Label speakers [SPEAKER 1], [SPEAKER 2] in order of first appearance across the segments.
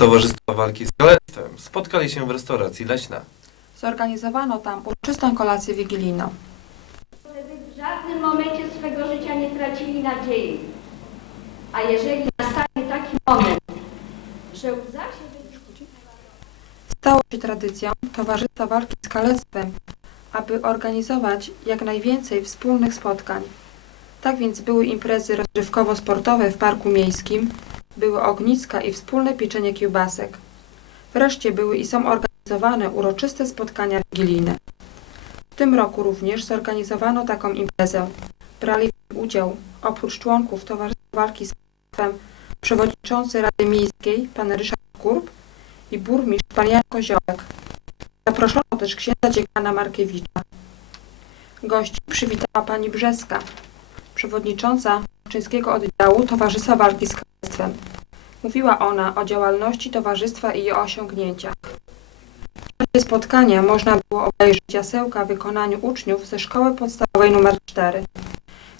[SPEAKER 1] Towarzystwa Walki z Kalectwem spotkali się w restauracji Leśna.
[SPEAKER 2] Zorganizowano tam uroczystą kolację wigilijną.
[SPEAKER 3] żeby w żadnym momencie swego życia nie tracili nadziei. A jeżeli nastanie taki moment, że łza się
[SPEAKER 2] Stało się tradycją Towarzystwa Walki z Kalectwem, aby organizować jak najwięcej wspólnych spotkań. Tak więc były imprezy rozrywkowo-sportowe w parku miejskim, były ogniska i wspólne pieczenie kiełbasek. Wreszcie były i są organizowane uroczyste spotkania wigilijne. W tym roku również zorganizowano taką imprezę. Brali udział, oprócz członków Towarzystwa Walki z Kalectwem, przewodniczący Rady Miejskiej, pan Ryszard Kurb, i burmistrz pan Jan Koziołek. Zaproszono też księdza dziekana Markiewicza. Gości przywitała pani Brzeska, przewodnicząca Czyńskiego Oddziału Towarzystwa Walki z. Mówiła ona o działalności towarzystwa i jej osiągnięciach. W czasie spotkania można było obejrzeć jasełka wykonaniu uczniów ze szkoły podstawowej nr 4.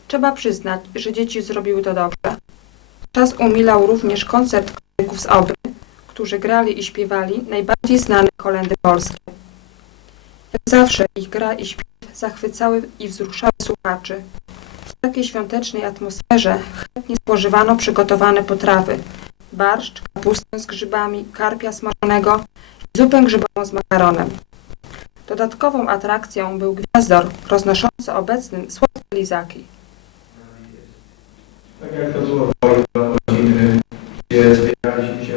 [SPEAKER 2] Trzeba przyznać, że dzieci zrobiły to dobrze. Czas umilał również koncert krytyków z Obry, którzy grali i śpiewali najbardziej znane kolendy polskie. Jak zawsze ich gra i śpiew zachwycały i wzruszały słuchaczy. W takiej świątecznej atmosferze chętnie spożywano przygotowane potrawy. Barszcz, kapustę z grzybami, karpia smażonego i zupę grzybową z makaronem. Dodatkową atrakcją był gwiazdor roznoszący obecnym słodkie lizaki.
[SPEAKER 4] Tak jak to było w rodziny, gdzie zbieraliśmy się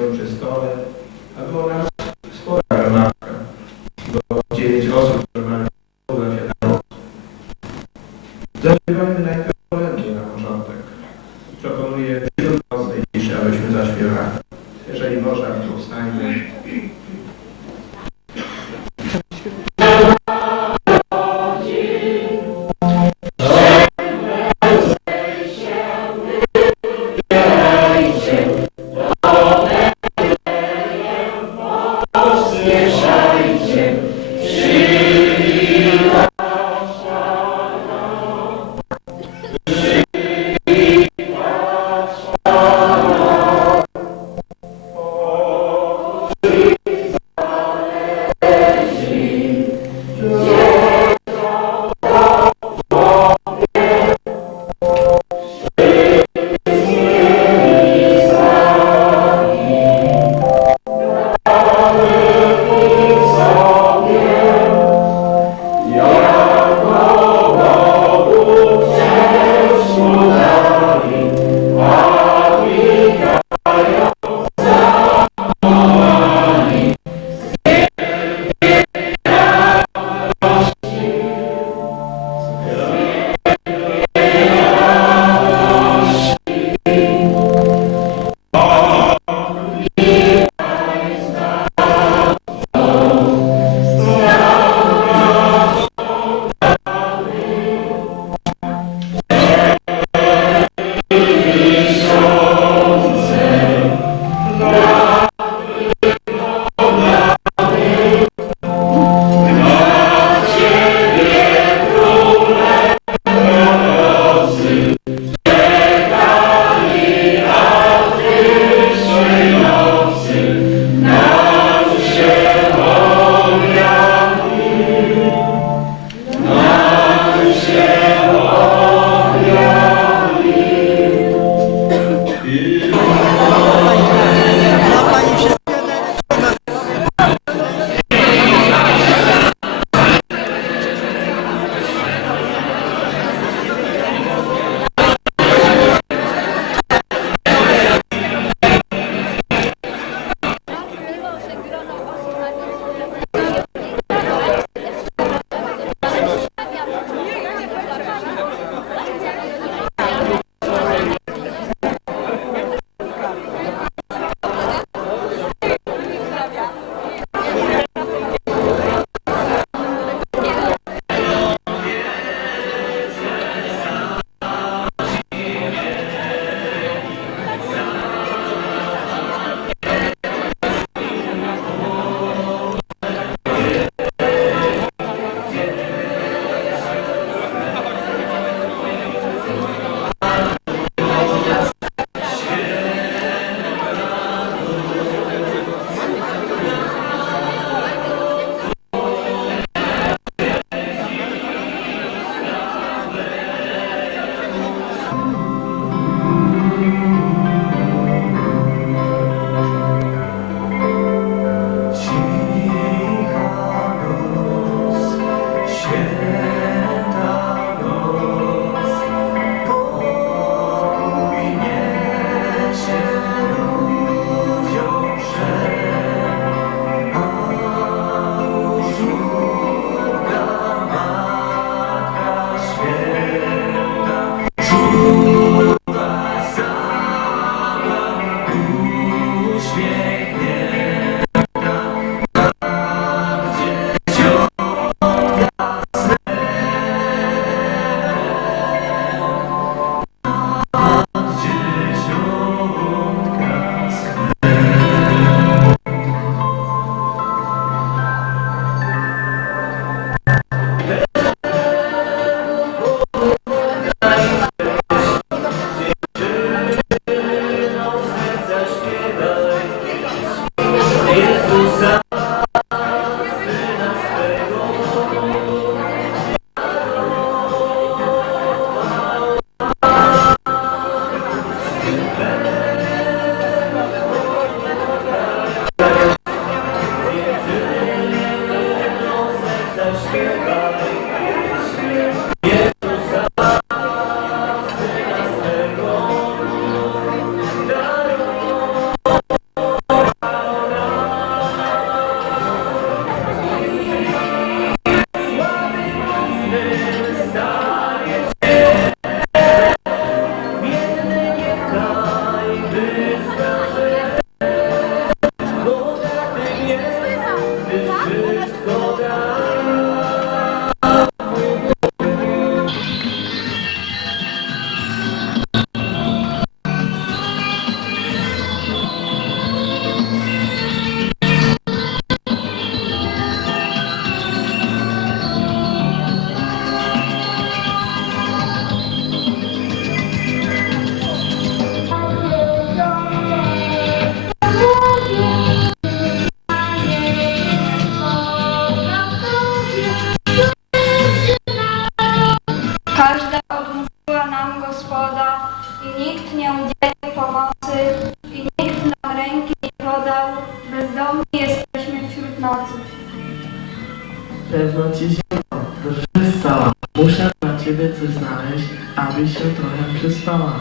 [SPEAKER 5] Ci zimno, stała. Muszę dla ciebie coś znaleźć, abyś się trochę przespała.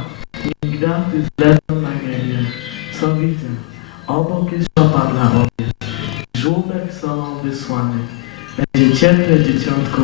[SPEAKER 5] Gwiazdy zlecą na niebie, co widzę? Obok jest szopa dla owiec. Żółbek solą wysłany. Będzie cieple dzieciątku,